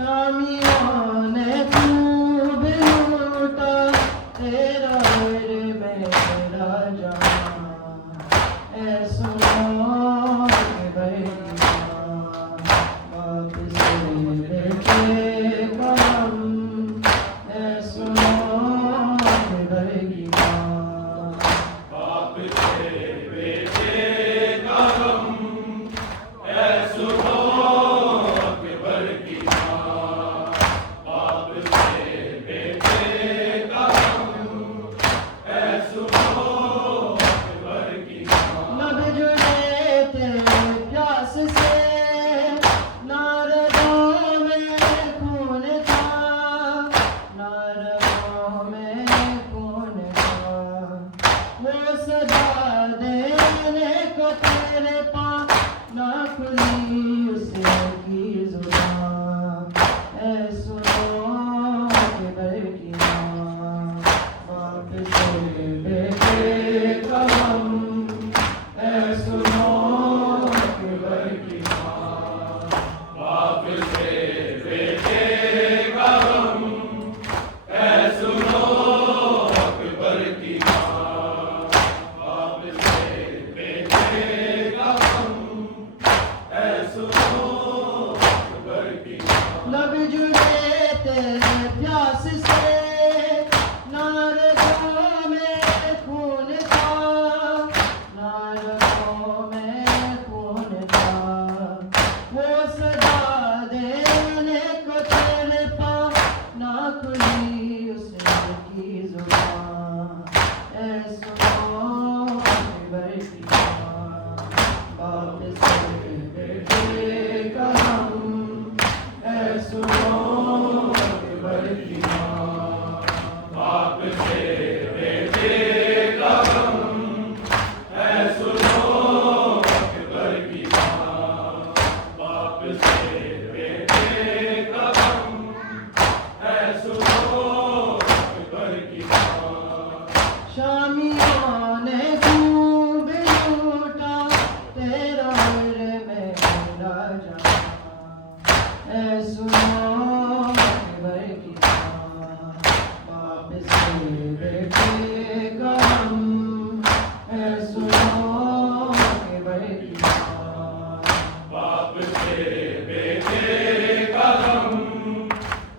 शामियों ने खूब लूटा तेरा और मेरा जहां। ऐ सुनो कि बरगियां वापस लेके कदम। ऐ सुनो कि बरगियां वापस लेके कदम। ऐ सुनो कि बरगियां वापस लेके कदम। ऐ सुनो कि बरगियां लब जुड़े थे प्यास से ना रगों में खून था, ना रगों में खून था। वो सदा देने को तेरे पास ना खुली उसकी जुबान। ऐ सुनो कि बरगियां वापस लेके कदम। ऐ सुनो कि बरगियां वापस लेके कदम। ऐ सुनो कि बरगियां वापस लेके कदम। ऐ सुनो कि बरगियां लब जुड़े तेरे प्यास से ना रगों में खून था, ना रगों में खून था। वो सदा देने को तेरे पास ना खुली उसकी जुबान। ऐ सुनो कि बरगियां वापस लेके कदम। ऐ सुनो कि बरगियां वापस लेके कदम। ऐ सुनो कि बरगियां वापस लेके कदम। ऐ सुनो कि बरगियां शामियों ने खूब लूटा तेरा और मेरा जहां। ऐ सुनो कि बरगियां वापस लेके कदम। ऐ सुनो कि बरगियां वापस लेके कदम।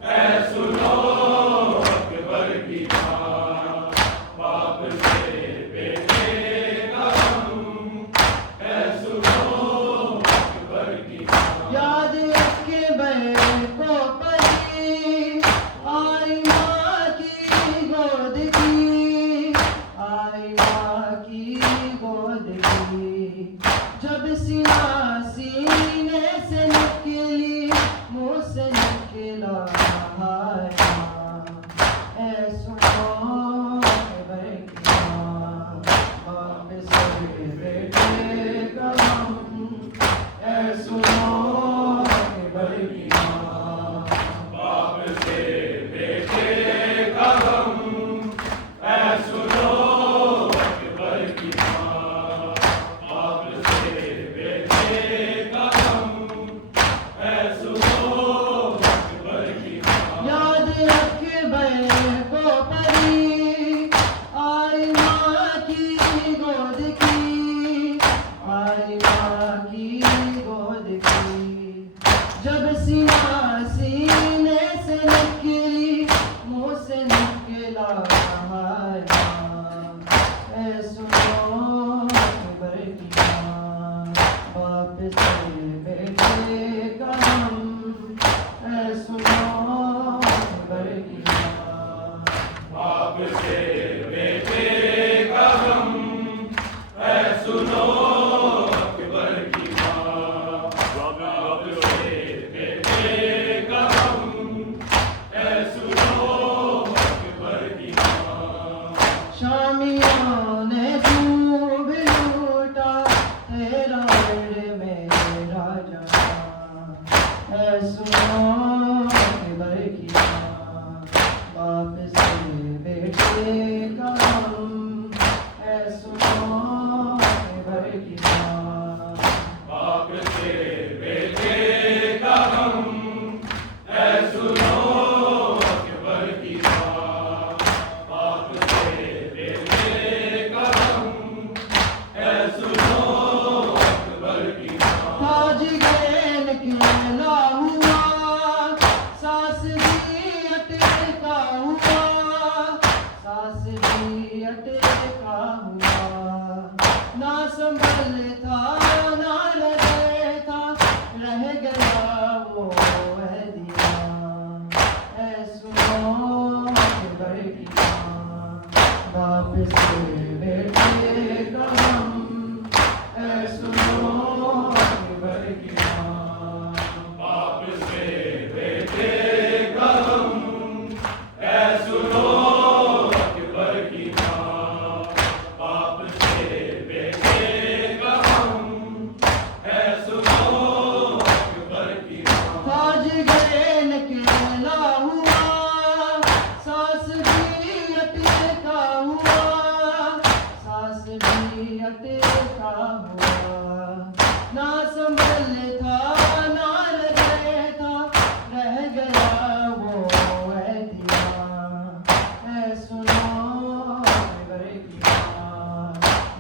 ऐ सुनो कि बरगियां वापस लेके कदम। ऐ सुनो कि बरगियां याद रखे बैल को पली आई माँ की गोद की, आई माँ की गोद की। जब सीना सीने से निकली मुँह से निकला हाय माँ। ऐ सुनो कि बरगियां वापस लेके कदम। ऐ सुनो कि बरगियां वापस लेके कदम। ऐ सुनो कि बरगियां वापस लेके कदम। ऐ सुनो कि बरगियां याद रख बैल को परी आई माँ की गोद की, आई माँ की गोद की। जब सीना सीने से निकली मुँह से निकला हाय माँ। ऐ सुनो कि बरगियां वापस लेके कदम। ऐ सुनो कि बरगियां वापस लेके कदम। ऐ सुनो कि बरगियां वापस लेके कदम। ऐ सुनो कि बरगियां शामियों ने खूब लूटा तेरा और मेरा जहां। ऐ सुनो कि बरगियां वापस लेके कदम। ऐ सुनो कि बरगियां वापस लेके कदम। ऐ था ना लगे था, रह गया वो दिया। ऐ सुनो अकबर की माँ, बाप से बेटे का गम। ऐ सुनो अकबर की माँ, बाप से बेटे का गम। ऐ सुनो अकबर की माँ, बाप से बेटे का गम। ऐ सुनो अकबर की माँ, ताज गए नकेला हुआ, सास भी अटका हुआ, सास भी अटका हुआ। ना संभल था ना लगे था, रह गया वो दिया। ऐ सुनो अकबर की माँ,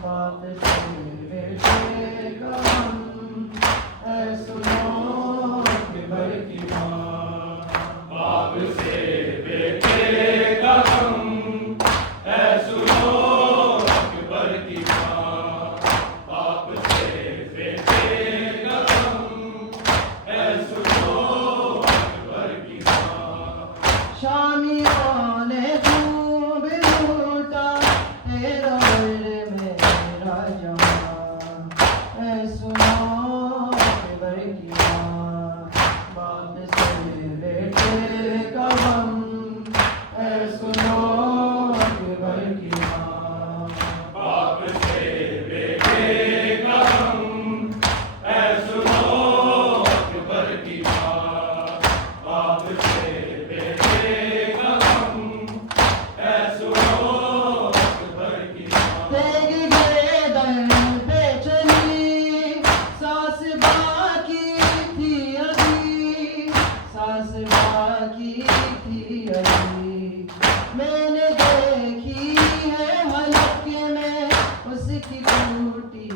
बाप से बेटे का गम। ऐ सुनो अकबर की माँ, बाप से बेटे का गम। ऐ सुनो अकबर की माँ, बाप से बेटे का गम। ऐ सुनो अकबर की माँ, शामियों ने खूब लूटा तेरा दिल मेरा जहां। ऐ सुनो अकबर की माँ, बाप से बेटे का गम। ऐ सुनो अकबर की माँ, बाप से बेटे का गम। ऐ सुनो अकबर की माँ, बाप से बेटे का गम। ऐ सुनो अकबर की माँ, तेग गए दर पे चली, सास बाकी थी अभी, सास बाकी थी अभी। मैंने देखी है हलक में उसकी टूटी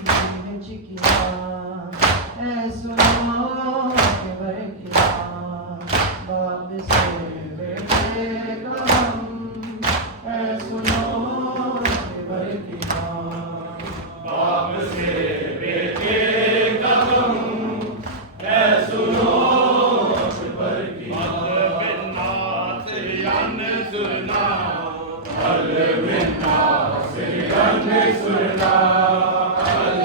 चिकिया। ऐ सुनो अकबर की माँ, बाप से बेटे का गम। ऐ सुनो अकबर की माँ, बाप से बेटे का गम। ऐ सुनो अकबर की माँ, नाथ यान सुना।